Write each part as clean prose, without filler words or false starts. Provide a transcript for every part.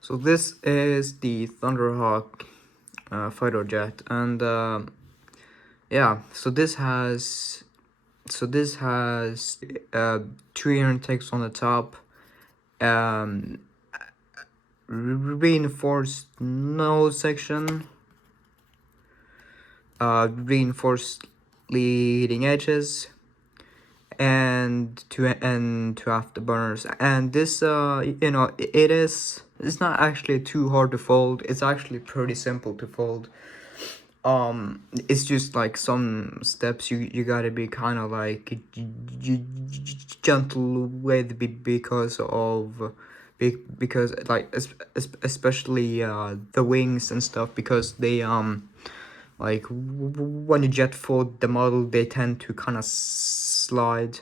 So this is the Thunderhawk fighter jet, and yeah, so this has 2 intakes on the top, um, reinforced nose section, reinforced leading edges, and two afterburners. And this it's not actually too hard to fold. It's actually pretty simple to fold. It's just like some steps you gotta be kind of like gentle with, because like especially the wings and stuff, because they like when you jet fold the model, they tend to kind of slide,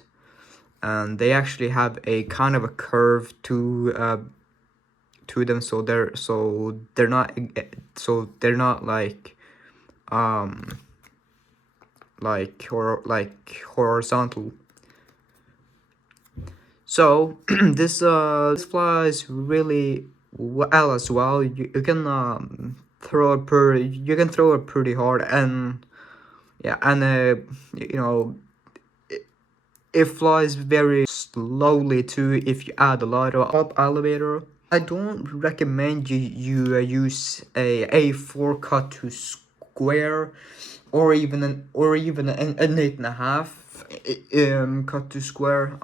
and they actually have a kind of a curve to them, so they're not like horizontal. So this flies really well as well. You can throw it pretty hard, and yeah, and you know it flies very slowly too if you add a lot of up elevator. I don't recommend you use a 4 cut to square, or even an 8.5 cut to square,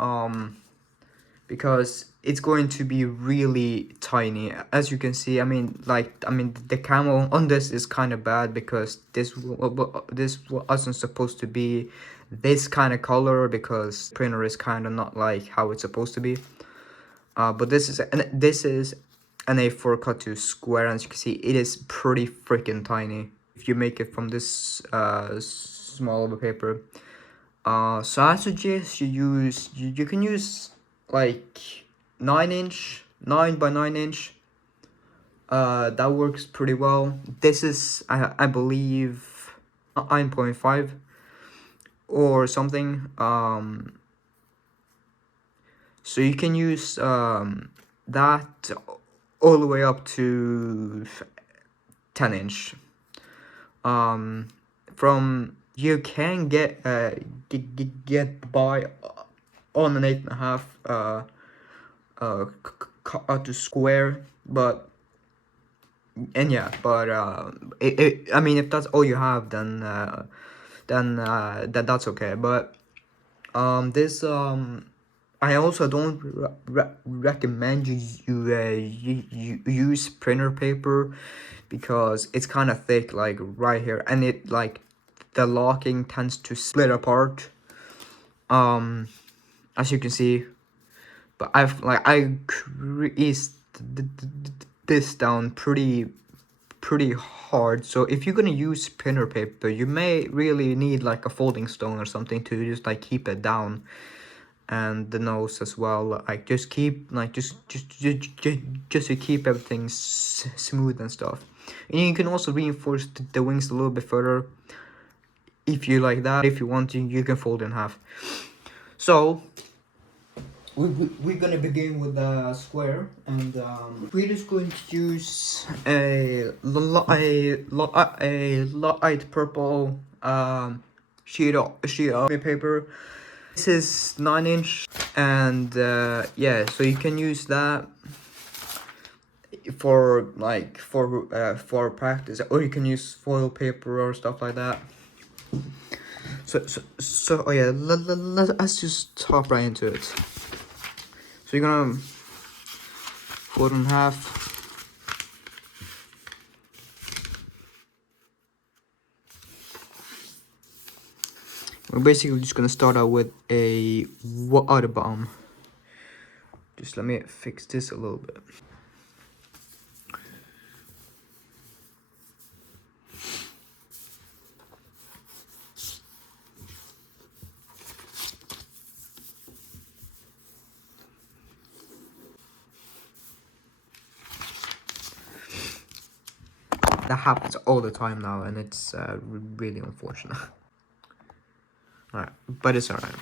because it's going to be really tiny. As you can see, I mean the camo on this is kind of bad, because this wasn't supposed to be this kind of color, because printer is kind of not like how it's supposed to be. But this is an A4 cut to square, and as you can see, it is pretty freaking tiny if you make it from this small of a paper. So I suggest you can use like 9 by 9 inch. That works pretty well. This is I believe 9.5 or something. So you can use that all the way up to 10 inch. From you can get by on an 8.5 cut to square, but I mean, if that's all you have, then that's okay. But this I also don't recommend you use printer paper, because it's kind of thick, like right here, and it like the locking tends to split apart, as you can see. But I creased this down pretty hard. So if you're gonna use printer paper, you may really need like a folding stone or something to just like keep it down, and the nose as well. Like just to keep everything smooth and stuff. And you can also reinforce the wings a little bit further if you like that. If you want to, you can fold in half. So we're gonna begin with the square, and we're just going to use a light purple sheet of paper. This is 9 inch, and yeah, so you can use that for for practice, or you can use foil paper or stuff like that. So oh yeah, let's just hop right into it. So you're gonna fold in half. We're basically just gonna start out with a water bomb. Just let me fix this a little bit. That happens all the time now, and it's really unfortunate. Alright, but it's alright.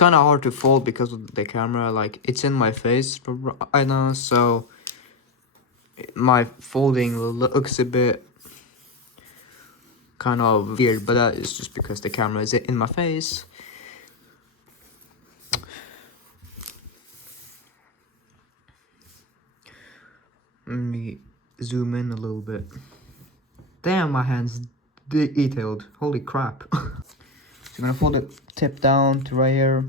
kind of hard to fold because of the camera. Like, it's in my face right now, so my folding looks a bit kind of weird, but that is just because the camera is in my face. Let me zoom in a little bit. Damn, my hand's detailed. Holy crap. So I'm gonna fold the tip down to right here,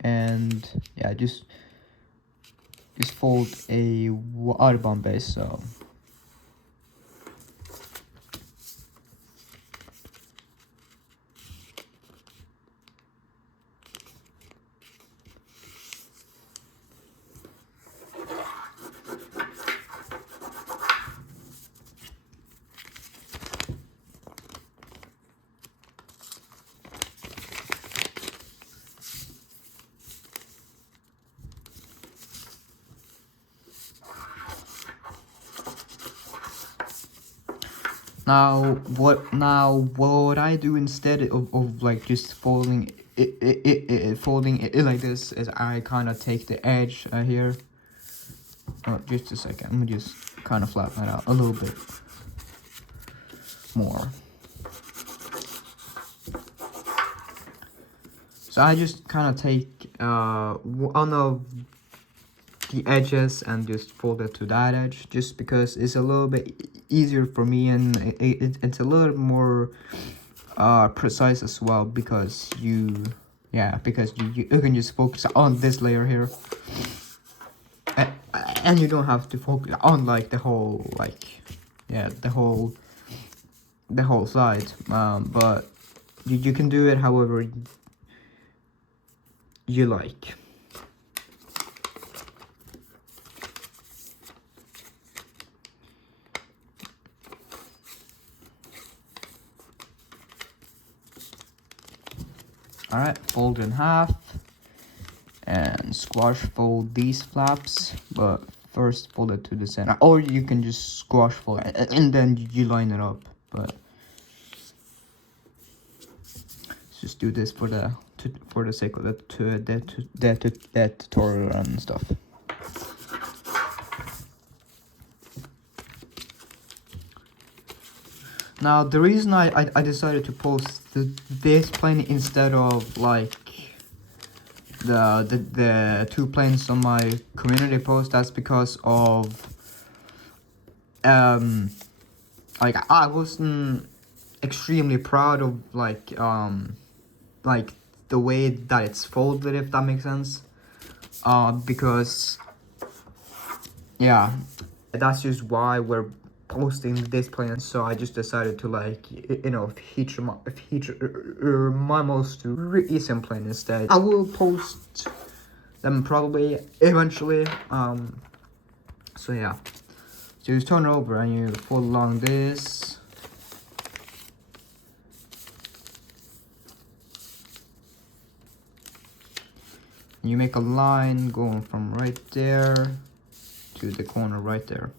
and yeah, just fold a water base. So what I do instead of like just folding it like this is I kind of take the edge here. Oh, just a second. I'm gonna just kind of flatten it out a little bit more. So I just kind of take one of the edges and just fold it to that edge, just because it's a little bit easier for me, and it's a little more precise as well, because you can just focus on this layer here, and you don't have to focus on like the whole the whole side, but you can do it however you like. Alright, fold in half and squash fold these flaps, but first fold it to the center, or you can just squash fold it and then you line it up, but let's just do this for the sake of the tutorial and stuff. Now, the reason I decided to post this plane instead of like the two planes on my community post, that's because of like I wasn't extremely proud of like the way that it's folded, if that makes sense, because yeah, that's just why we're posting this plan. So I just decided to like feature my most recent plan instead. I will post them probably eventually. So yeah, so you just turn it over and you fold along this. You make a line going from right there to the corner right there.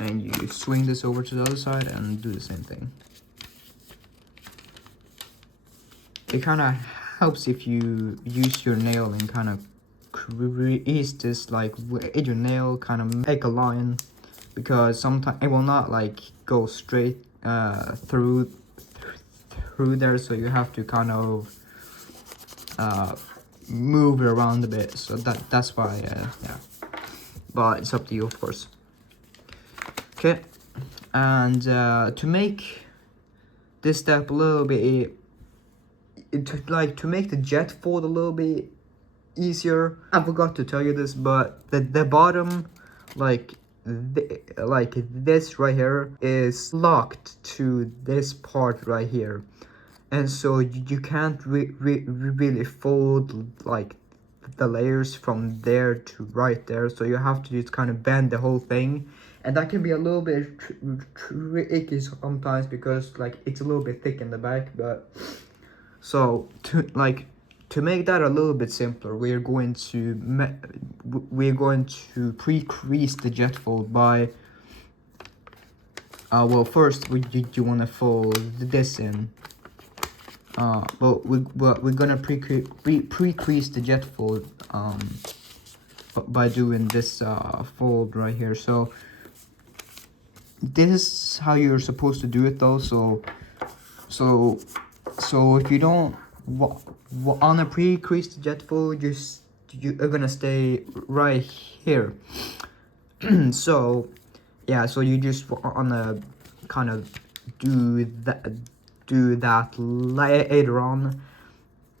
And you swing this over to the other side and do the same thing. It kind of helps if you use your nail and kind of crease this like with your nail, kind of make a line, because sometimes it will not like go straight through there, so you have to kind of move it around a bit. So that's why yeah, but it's up to you, of course. Okay, and to make this step a little bit, to make the jet fold a little bit easier, I forgot to tell you this, but the bottom, like this right here, is locked to this part right here, and so you can't really fold like the layers from there to right there, so you have to just kind of bend the whole thing, and that can be a little bit tricky sometimes because like it's a little bit thick in the back. But so to to make that a little bit simpler, we're going to pre-crease the jet fold by well, first you want to fold this in. Well, we're gonna pre-crease the jet fold by doing this fold right here. So this is how you're supposed to do it though. So if you don't on a pre-creased jet fold, you're gonna stay right here. So yeah, so you just wanna kind of do that later on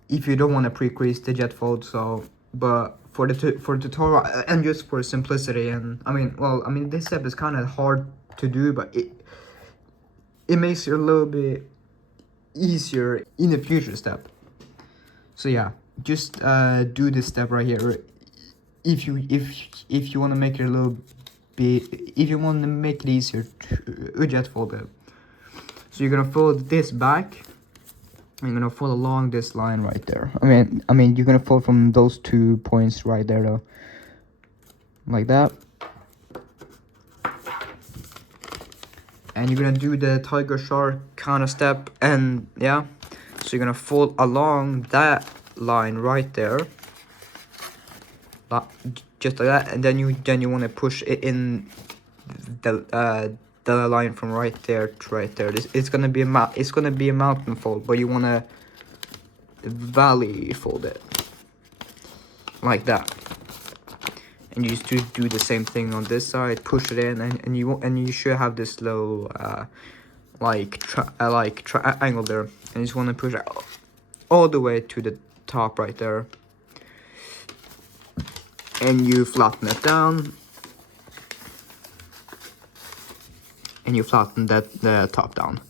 if you don't want to pre-crease the jet fold. So but for the tutorial and just for simplicity, and I mean this step is kind of hard to do, but it makes it a little bit easier in the future step. So yeah, just do this step right here if you want to make it a little bit, if you want to make it easier to jet fold it. So you're gonna fold this back. I'm gonna fold along this line right there. I mean you're gonna fold from those 2 points right there though, like that. And you're gonna do the tiger shark kind of step, and yeah, so you're gonna fold along that line right there, just like that, and then you want to push it in the line from right there to right there. It's gonna be a mountain fold, but you want to valley fold it like that. And you just do the same thing on this side, push it in, and you should have this little triangle there, and you just want to push it all the way to the top right there, and you flatten it down, and you flatten the top down.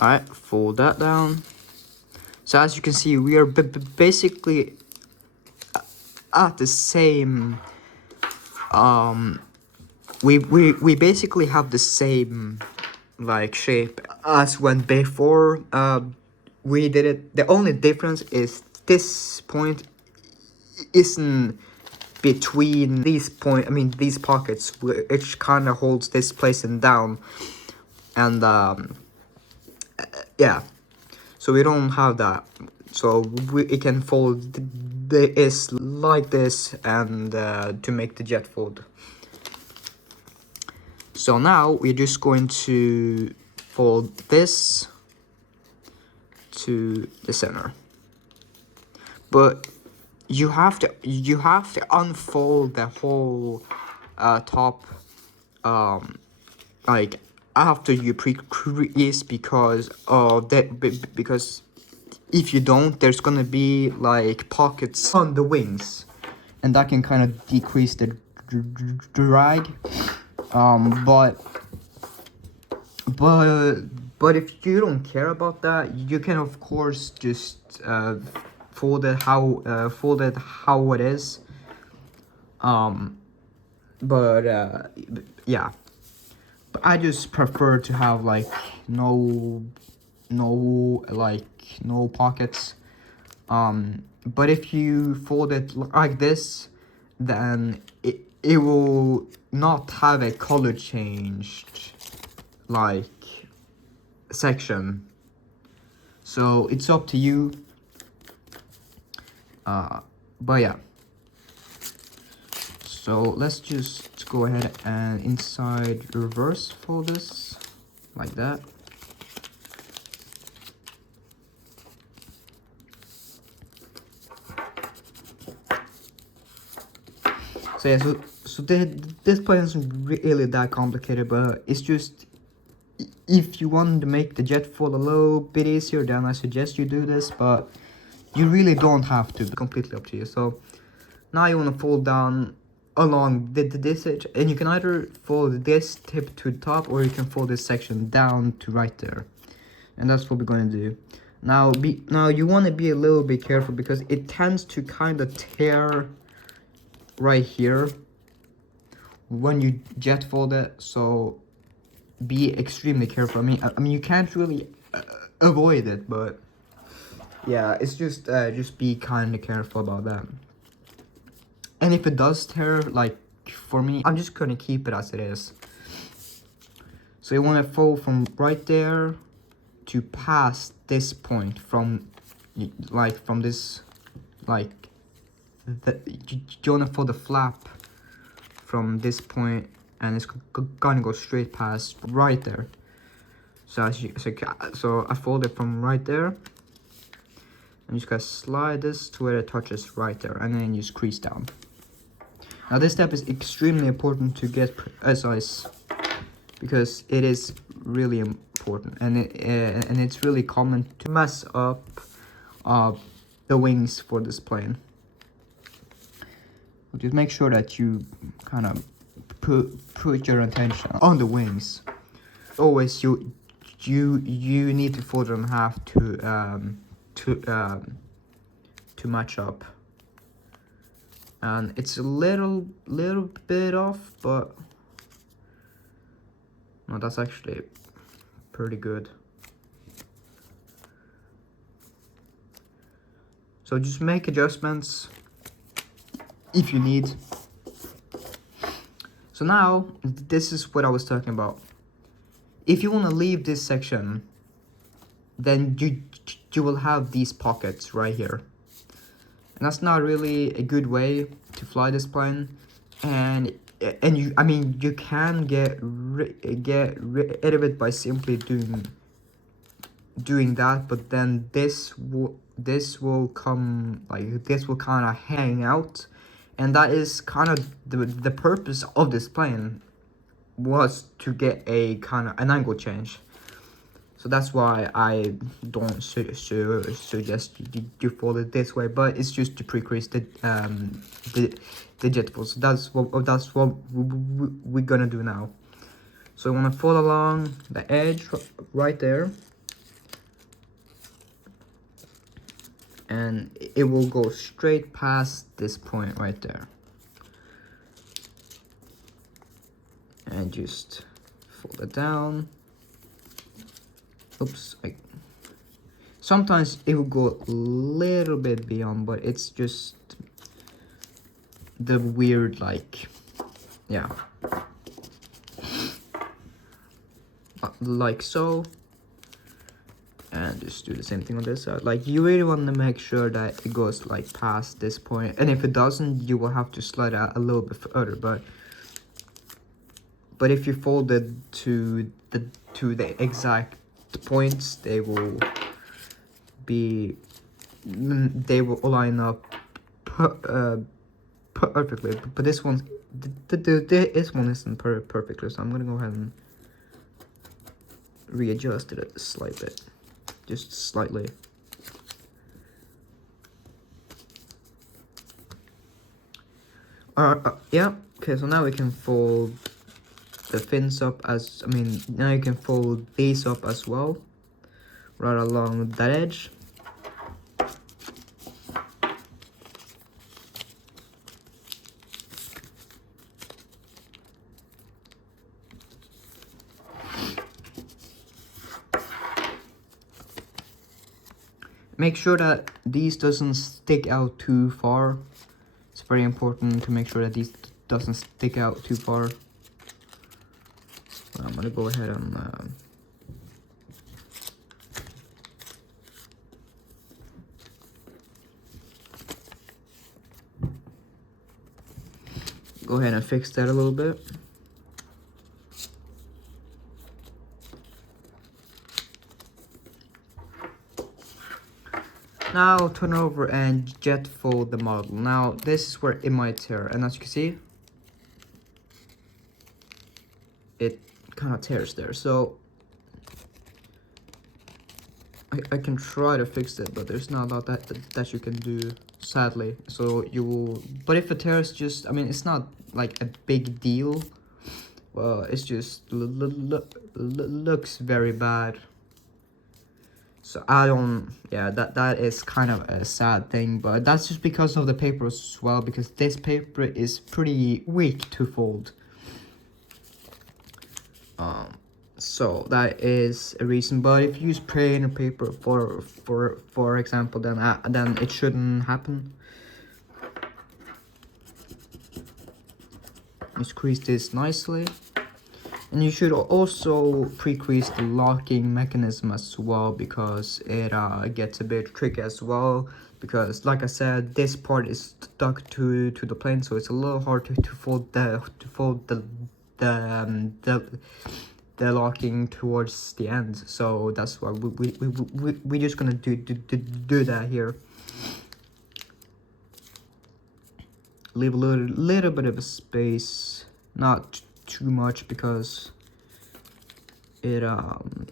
Alright, fold that down. So as you can see, we are basically at the same we basically have the same like shape as when before we did it. The only difference is this point isn't between these these pockets, which kind of holds this placing down, and yeah, so we don't have that. So it can fold this like this, and to make the jet fold. So now we're just going to fold this to the center, but you have to unfold the whole top like after you pre-crease, because because if you don't, there's gonna be like pockets on the wings, and that can kind of decrease the drag. But if you don't care about that, you can of course just fold it how it is. Yeah, but I just prefer to have like no pockets. But if you fold it like this, then it will not have a color changed like section. So it's up to you. But yeah, so let's just go ahead and inside reverse fold this like that. So yeah, so this plan isn't really that complicated, but it's just if you want to make the jet fold a little bit easier, then I suggest you do this, but you really don't have to. It's completely up to you. So now you want to fold down along this edge, and you can either fold this tip to the top, or you can fold this section down to right there, and that's what we're going to do. Now you want to be a little bit careful, because it tends to kind of tear right here when you jet fold it, so be extremely careful. I mean you can't really avoid it, but yeah, it's just be kind of careful about that. And if it does tear, like for me, I'm just gonna keep it as it is. So you want to fold from right there to past this point, from this, like you want to fold the flap from this point, and it's gonna go straight past right there. So so I fold it from right there. I'm just gonna slide this to where it touches right there, and then just crease down. Now this step is extremely important to get precise, because it is really important, and it's really common to mess up the wings for this plane. Just make sure that you kind of put your attention on the wings. Always you need to fold them in half to match up. And it's a little bit off, but no, that's actually pretty good. So just make adjustments if you need. So now, this is what I was talking about. If you want to leave this section, then you will have these pockets right here. And that's not really a good way to fly this plane. And you, I mean, you can get rid of it by simply doing that, but then this will come, like this will kind of hang out, and that is kind of the purpose of this plane, was to get a kind of an angle change. So that's why I don't suggest you fold it this way, but it's just to pre-crease the jet fold. So that's what we're gonna do now. So I want to fold along the edge right there, and it will go straight past this point right there, and just fold it down. Oops, sometimes it will go a little bit beyond, but it's just the weird, like, yeah, like so. And just do the same thing on this side. Like, you really want to make sure that it goes like past this point, and if it doesn't, you will have to slide out a little bit further. But if you fold it to the exact points, they will line up perfectly. But this one isn't perfectly, so I'm gonna go ahead and readjust it a slight bit, just slightly. Yeah. Okay, so now we can fold the fins up now you can fold these up as well, right along that edge. Make sure that these doesn't stick out too far. It's very important to make sure that these doesn't stick out too far. I'm gonna go ahead and go ahead and fix that a little bit. Now turn over and jet fold the model. Now this is where it might tear, and as you can see, it kind of tears there. So I can try to fix it, but there's not a lot that you can do, sadly. So you will, but if it tears, just, it's not like a big deal. Well, it's just looks very bad. So I don't, yeah, that is kind of a sad thing, but that's just because of the paper as well, because this paper is pretty weak to fold. So that is a reason. But if you use plain paper for example, then it shouldn't happen. You squeeze this nicely. And you should also pre-crease the locking mechanism as well, because it gets a bit tricky as well, because like I said, this part is stuck to the plane, so it's a little hard to fold the locking towards the end. So that's why we're just gonna do that here. Leave a little bit of a space, not too much, because it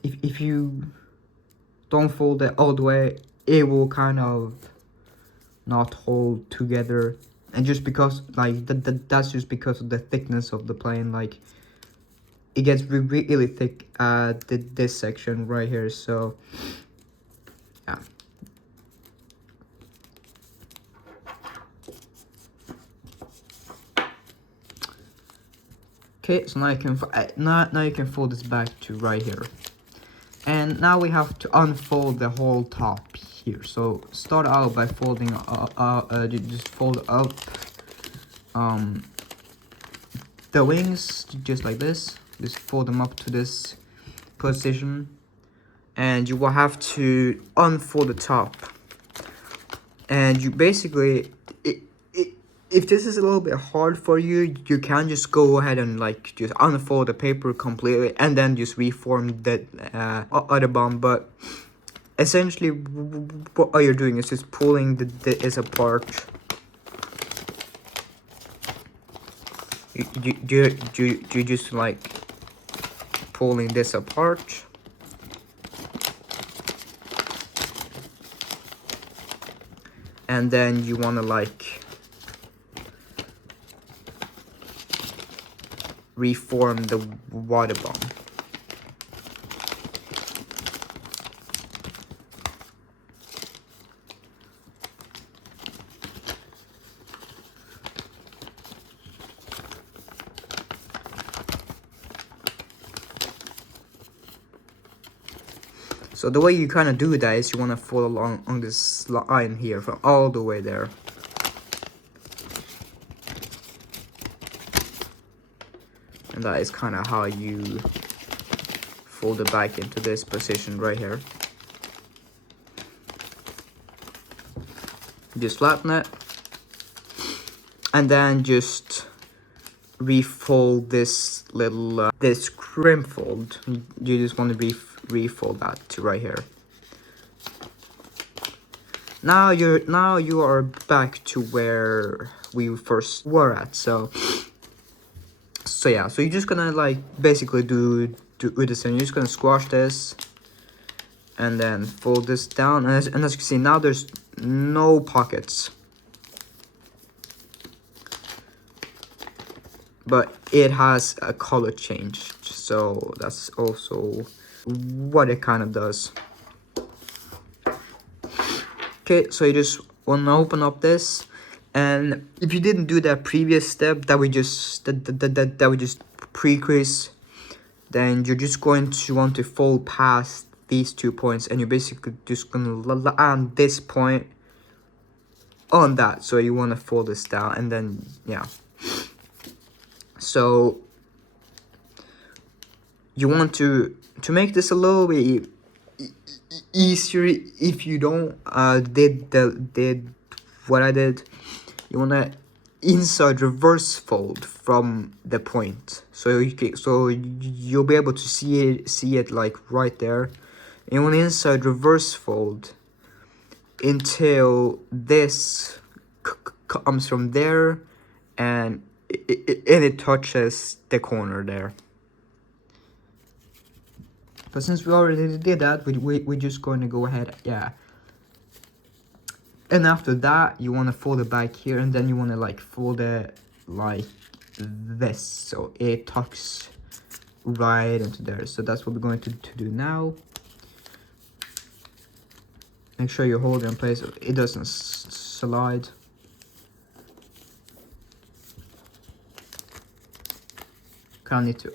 if you don't fold it all the way, it will kind of not hold together. And just because like that's just because of the thickness of the plane, like it gets really thick at this section right here. So yeah. Okay, so now you can now you can fold this back to right here. And now we have to unfold the whole top here. So start out by folding just fold up the wings just like this. Just fold them up to this position, and you will have to unfold the top. And you basically, if this is a little bit hard for you, you can just go ahead and like just unfold the paper completely and then just reform the other bomb. But essentially what you're doing is just pulling this apart. You just like pulling this apart. And then you want to like reform the water bomb. So the way you kind of do that is you want to follow along on this line here from all the way there. And that is kind of how you fold it back into this position right here. Just flatten it. And then just refold this little, this crimp fold. You just want to refold that to right here. Now you are back to where we first were at. So yeah, so you're just gonna like basically do this, and you're just gonna squash this and then fold this down, and as you can see, now there's no pockets, but it has a color change, so that's also what it kind of does. Okay, so you just want to open up this, and if you didn't do that previous step that we just pre-crease, then you're just going to want to fold past these 2 points, and you're basically just gonna land this point on that. So you want to fold this down, and then yeah. So you want to make this a little bit easier. If you don't did what I did, you want to inside reverse fold from the point, so you'll be able to see it like right there. And you want to inside reverse fold until this comes from there, and it touches the corner there. But since we already did that, we're just going to go ahead, yeah. And after that, you want to fold it back here, and then you want to like fold it like this, so it tucks right into there. So that's what we're going to do now. Make sure you hold it in place so it doesn't slide. Kind of need to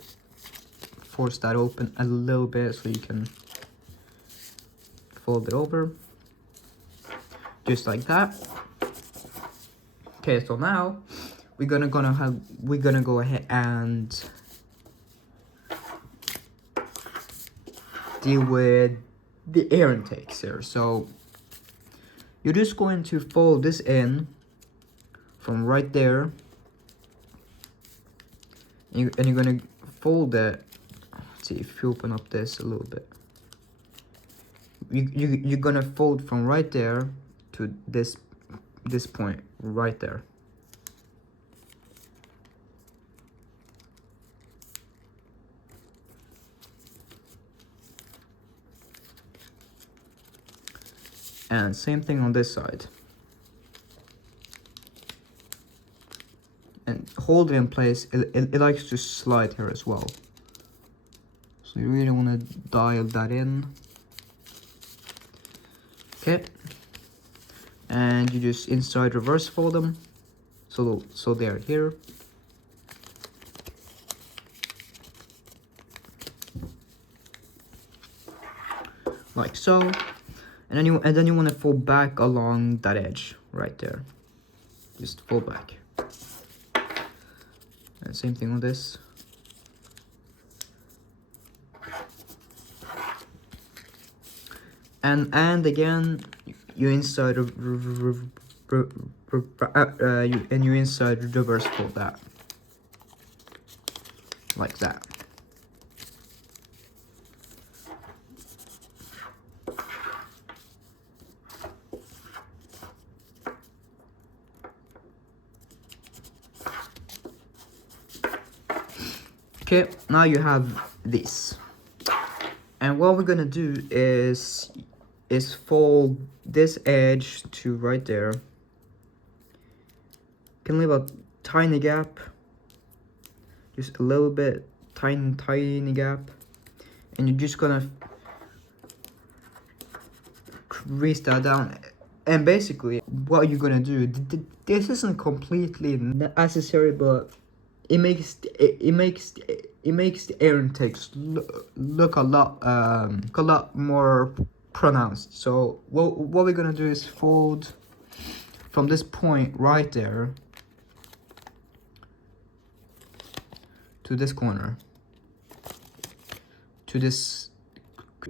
force that open a little bit so you can fold it over. Just like that. Okay, so now we're gonna go ahead and deal with the air intakes here. So you're just going to fold this in from right there, and you're gonna fold it. Let's see if you open up this a little bit. You're gonna fold from right there to this point right there. And same thing on this side. And hold it in place. It likes to slide here as well. So you really want to dial that in. Okay. And you just inside reverse fold them. So they're here. Like so. And then you want to fold back along that edge right there. Just fold back. And same thing on this. And again, you inside you inside reverse fold that. Like that. Okay, now you have this. And what we're gonna do is fold this edge to right there. You can leave a tiny gap. Just a little bit, tiny gap. And you're just gonna crease that down. And basically, what you're gonna do, this isn't completely necessary, but it makes the air intakes look a lot more pronounced. So what we're gonna do is fold from this point right there to this corner, to this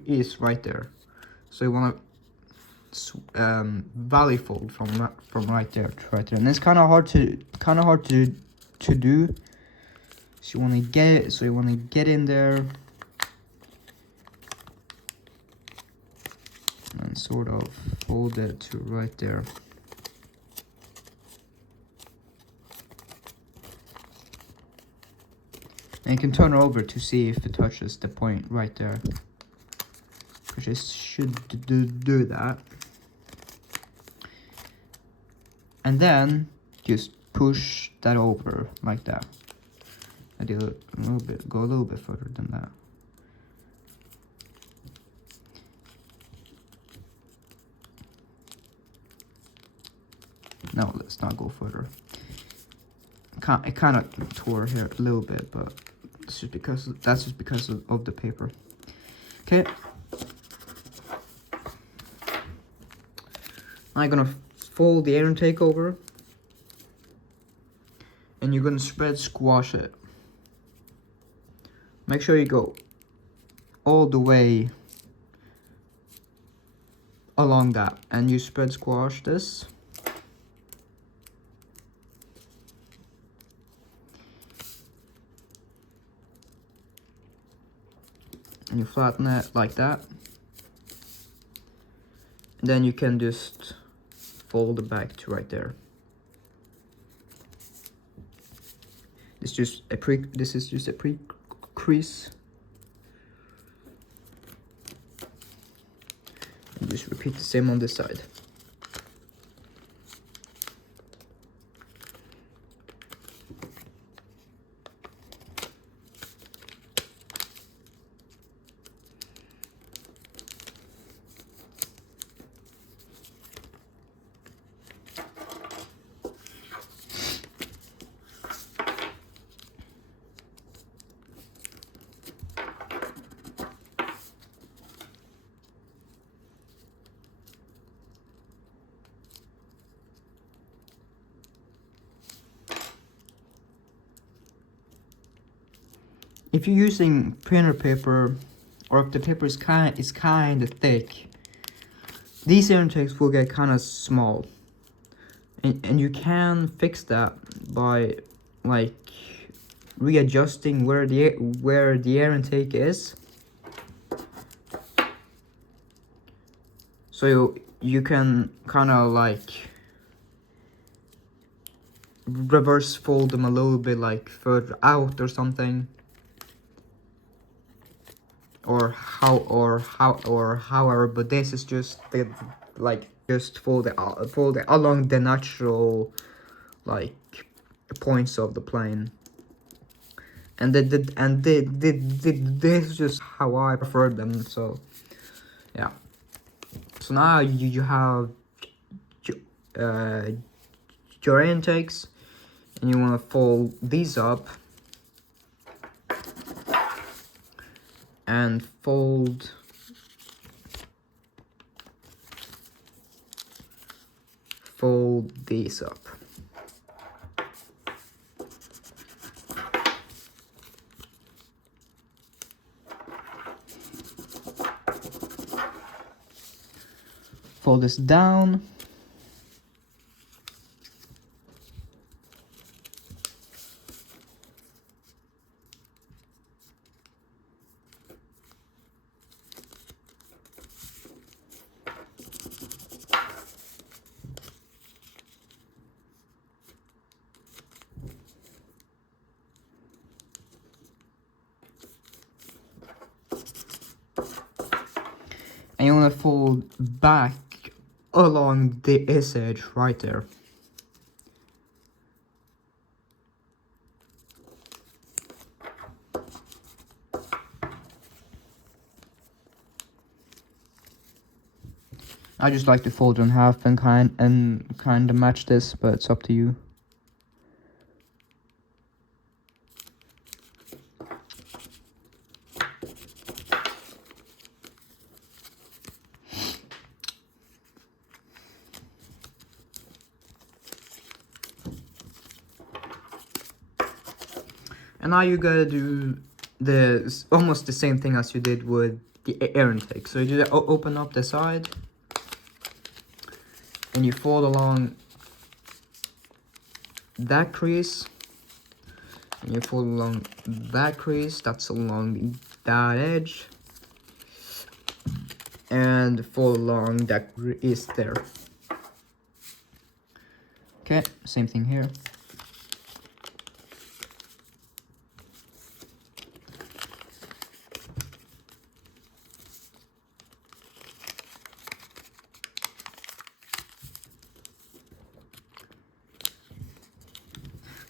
is right there. So you want to valley fold from right there to right there, and it's kind of hard to do. So you want to get in there and sort of fold it to right there. And you can turn it over to see if it touches the point right there. Which it should do that. And then just push that over like that. I do go a little bit further than that. No, let's not go further. It kind of tore here a little bit, but that's just because of the paper. Okay. I'm gonna fold the air intake over, and you're gonna spread squash it. Make sure you go all the way along that, and you spread squash this. And you flatten it like that. And then you can just fold it back to right there. This is just a pre-crease. And just repeat the same on this side. if you're using printer paper, or if the paper is kind of thick, these intakes will get kind of small, and you can fix that by like readjusting where the air intake is. So you can kind of like reverse fold them a little bit, like further out or something, or however. But this is just like just fold it along the natural like points of the plane. And this is just how I prefer them. So yeah. So now you have your intakes, and you want to fold these up and fold these up. Fold this down. And you want to fold back along this edge right there. I just like to fold it in half and kind of match this, but it's up to you. And now you gotta do almost the same thing as you did with the air intake. So you just open up the side, and you fold along that crease, and you fold along that crease, that's along that edge, and fold along that crease there. Okay, same thing here.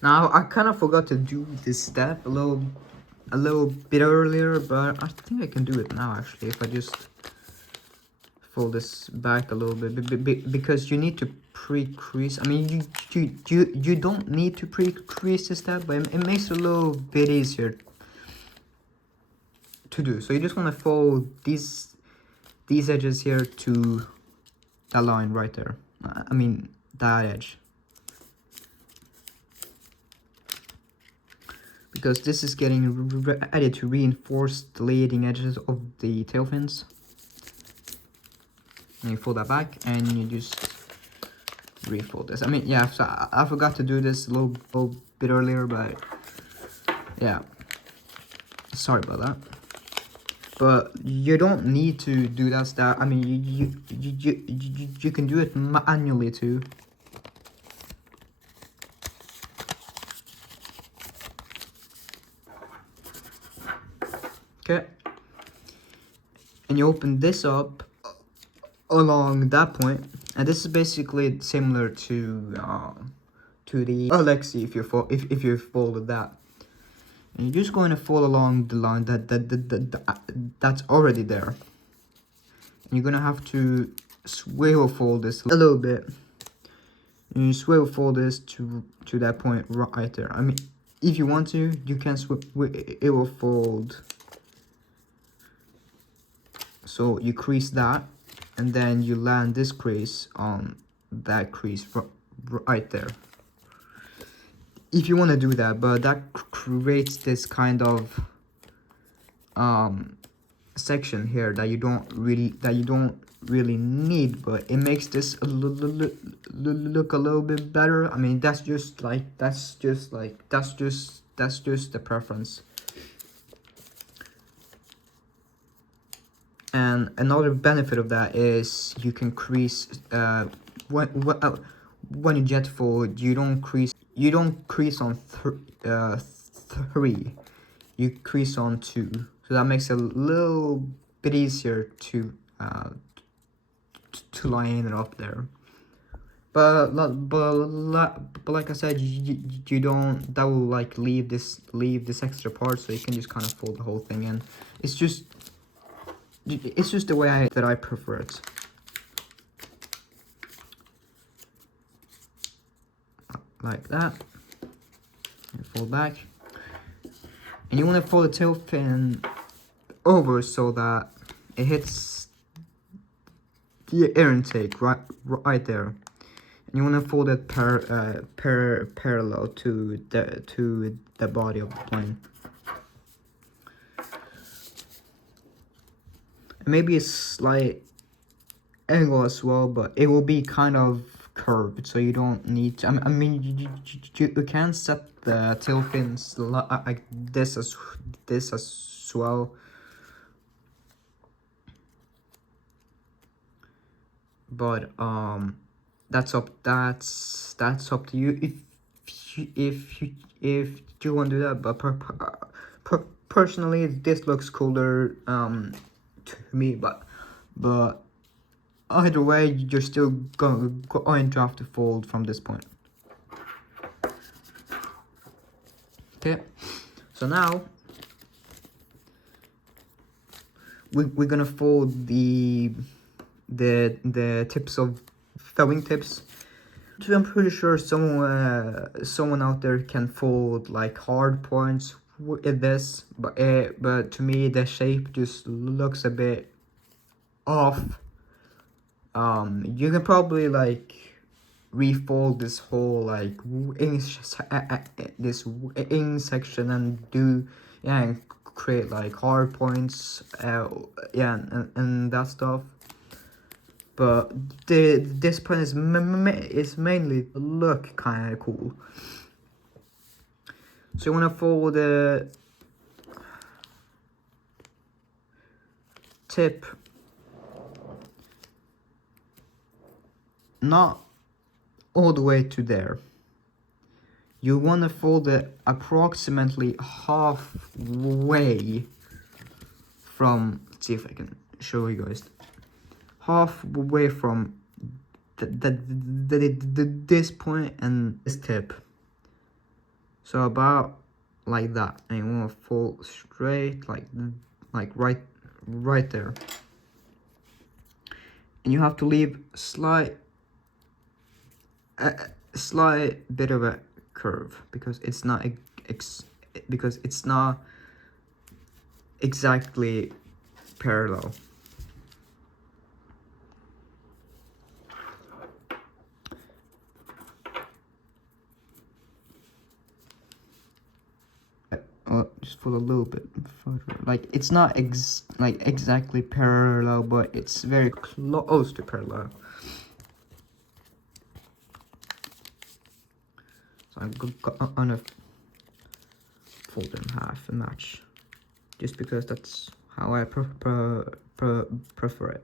Now I kind of forgot to do this step a little bit earlier, but I think I can do it now actually if I just fold this back a little bit, because you need to pre-crease. I mean, you don't need to pre-crease this step, but it makes it a little bit easier to do. So you just want to fold these edges here to that line right there. I mean that edge. Because this is getting ready to reinforce the leading edges of the tail fins. And you fold that back, and you just refold this. I mean, yeah, so I forgot to do this a little bit earlier, but yeah, sorry about that. But you don't need to do that step. I mean, you can do it manually too. Okay, and you open this up along that point, and this is basically similar to the Alexi if you folded that. And you're just going to fold along the line that's already there. And you're gonna have to swivel fold this a little bit. And you swivel fold this to that point right there. I mean, if you want to, you can swivel fold. So you crease that, and then you land this crease on that crease right there. If you want to do that, but that creates this kind of section here that you don't really need, but it makes this look a little bit better. I mean, that's just the preference. And another benefit of that is you can crease when you jet forward, you don't crease on 3, you crease on 2, so that makes it a little bit easier to line it up there. But like I said, you don't, that will like leave this extra part, so you can just kind of fold the whole thing in. It's just the way that I prefer it. Like that. And fold back. And you want to fold the tail fin over so that it hits the air intake right there. And you want to fold it parallel to the body of the plane. Maybe a slight angle as well, but it will be kind of curved, so you don't need to, I mean you can set the tail fins like this as well, but that's up to you if you want to do that. But personally, this looks cooler to me, but either way, you're still going to have to fold from this point. Okay, so now we're gonna fold the tips of the wingtips. So I'm pretty sure someone out there can fold like hard points with this, but to me the shape just looks a bit off. You can probably like refold this whole like this wing section and do, yeah, and create like hard points, yeah, and that stuff. But this point is mainly look kind of cool. So you want to fold the tip not all the way to there. You want to fold it approximately halfway from, let's see if I can show you guys, halfway from this point and this tip. So about like that, and you want to fold straight like right there, and you have to leave a slight bit of a curve because it's not exactly parallel. Just for a little bit further, like it's not exactly parallel, but it's very close to parallel. So I'm gonna fold it in half and match, just because that's how I prefer it.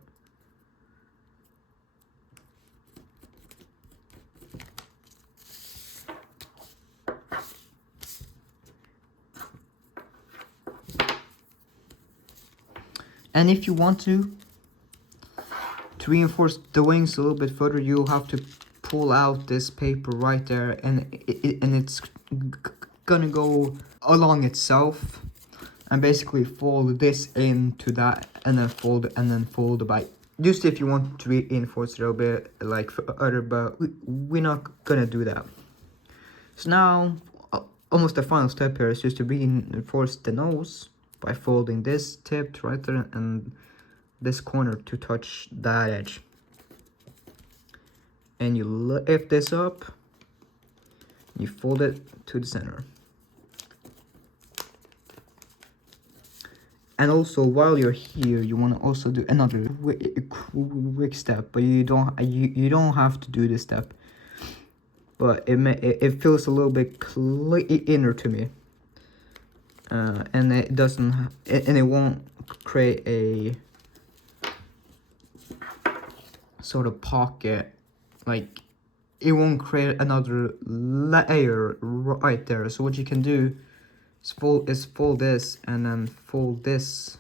And if you want to reinforce the wings a little bit further, you'll have to pull out this paper right there, and it's gonna go along itself, and basically fold this into that, and then fold it back. Just if you want to reinforce a little bit like further, but we're not gonna do that. So now, almost the final step here is just to reinforce the nose by folding this tip right there and this corner to touch that edge. And you lift this up, you fold it to the center. And also, while you're here, you want to also do another quick step, but you don't have to do this step. But it feels a little bit cleaner to me, and it doesn't, and it won't create a sort of pocket, like it won't create another layer right there. So what you can do is fold this and then fold this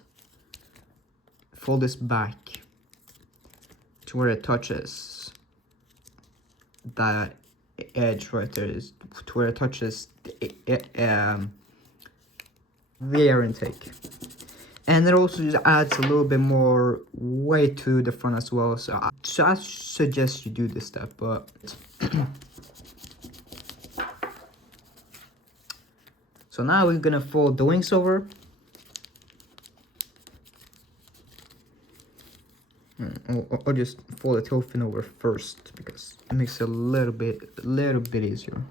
back to where it touches that edge right there, is to where it touches the air intake. And it also just adds a little bit more weight to the front as well. So I suggest you do this step, but so now we're gonna fold the wings over. Or just fold the tail fin over first, because it makes it a little bit easier.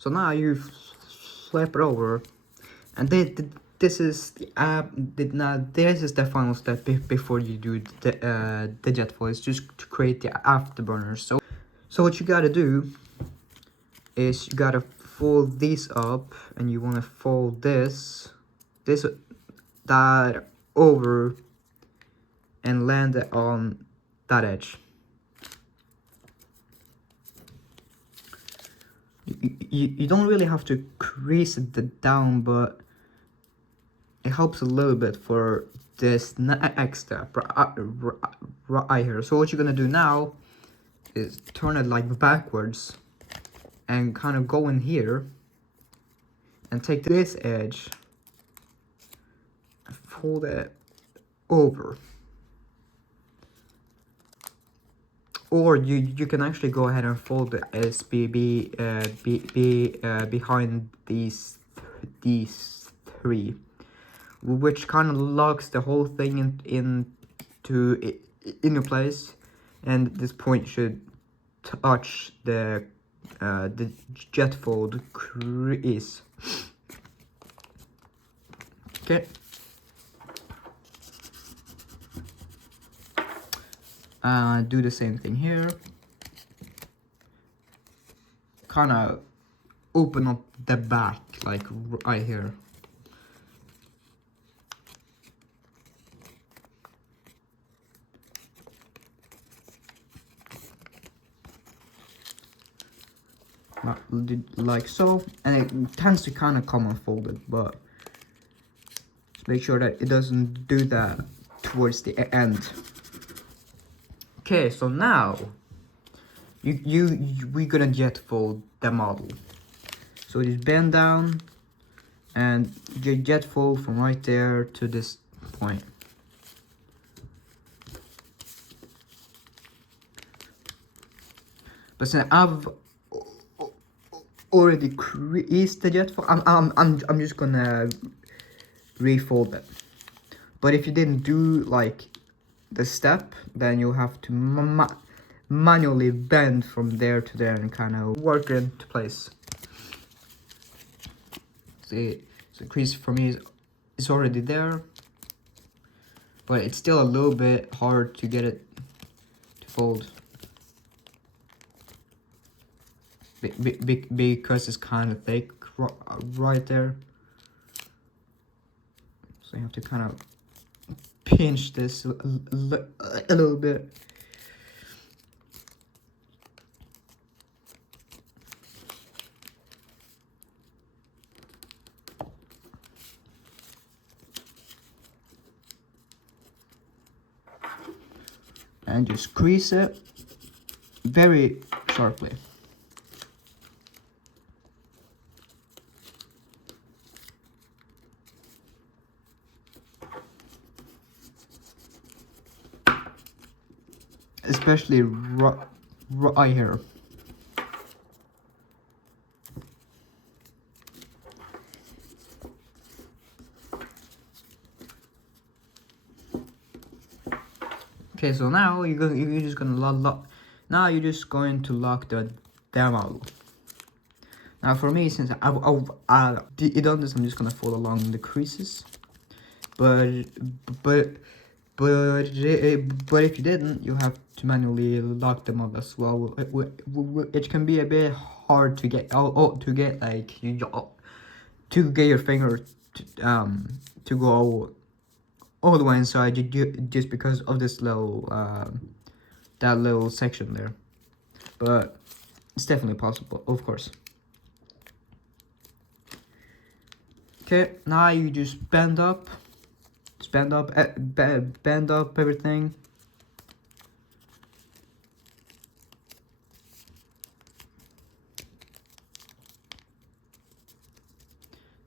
So now you flip it over, and this is the final step before you do the jet fuel. It's just to create the afterburner. So what you gotta do is you gotta fold these up, and you wanna fold that over and land it on that edge. You don't really have to crease it down, but it helps a little bit for this next step right here. So what you're gonna do now is turn it like backwards and kind of go in here and take this edge and fold it over. Or you can actually go ahead and fold the SBB behind these three, which kind of locks the whole thing into place, and this point should touch the jet fold crease. Okay. Do the same thing here. Kind of open up the back, like right here. Like so, and it tends to kind of come unfolded, but just make sure that it doesn't do that towards the end. Okay, so now we're gonna jet fold the model. So just bend down and you jet fold from right there to this point. But since I've already creased the jet fold, I'm just gonna refold it. But if you didn't do like the step, then you'll have to manually bend from there to there and kind of work it into place. See, so the crease for me is already there, but it's still a little bit hard to get it to fold because it's kind of thick right there. So you have to kind of pinch this a little bit. And just crease it very sharply. especially right here. Okay, so now you're just gonna lock. Now you're just going to lock the demo. Now for me, since it on this, I'm just gonna follow along the creases. But but but if you didn't, you have to manually lock them up as well. It can be a bit hard to get to get like to get your finger to go all the way inside just because of this little that little section there. But it's definitely possible, of course. Okay, now you just bend up everything.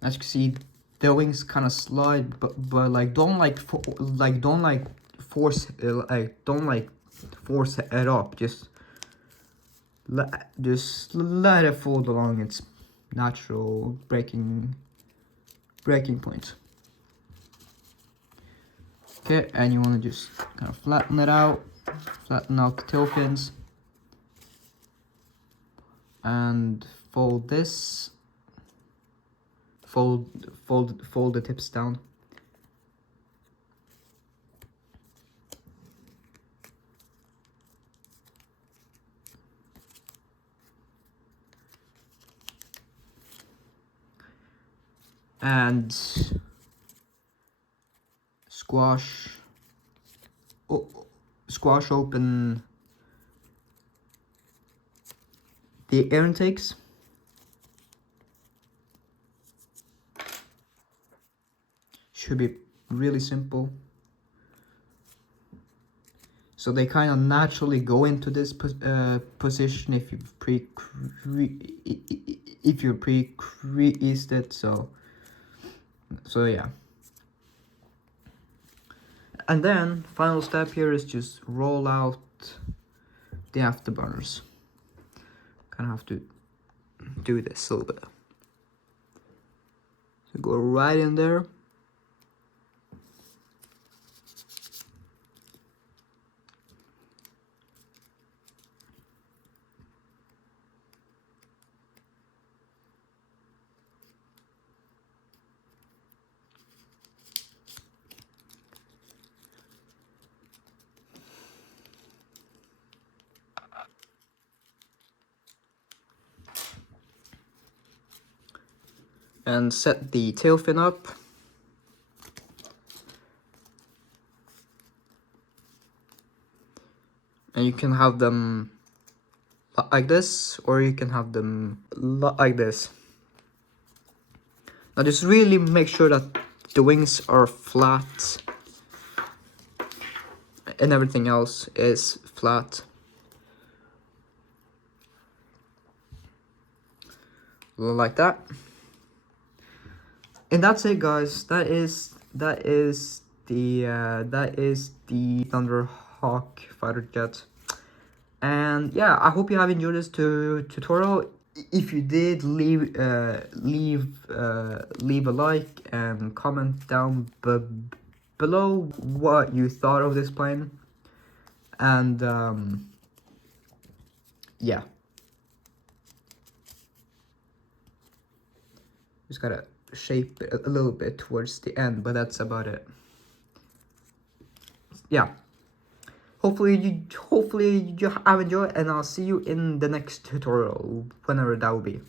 As you can see, the wings kind of slide, but like don't force force it up. Just let it fold along its natural breaking point. Okay, and you want to just kind of flatten out the tail fins, and fold this. Fold the tips down. And squash open the air intakes. Should be really simple. So they kind of naturally go into this position if you pre-creased it. So yeah. And then final step here is just roll out the afterburners. Kind of have to do this a little bit. So go right in there. And set the tail fin up. And you can have them like this, or you can have them like this. Now just really make sure that the wings are flat and everything else is flat. Like that. And that's it, guys. That is the Thunderhawk fighter jet. And yeah, I hope you have enjoyed this tutorial. If you did, leave a like and comment down below what you thought of this plane. And yeah, just gotta shape it a little bit towards the end, but that's about it. Yeah, hopefully you have enjoyed, and I'll see you in the next tutorial, whenever that will be.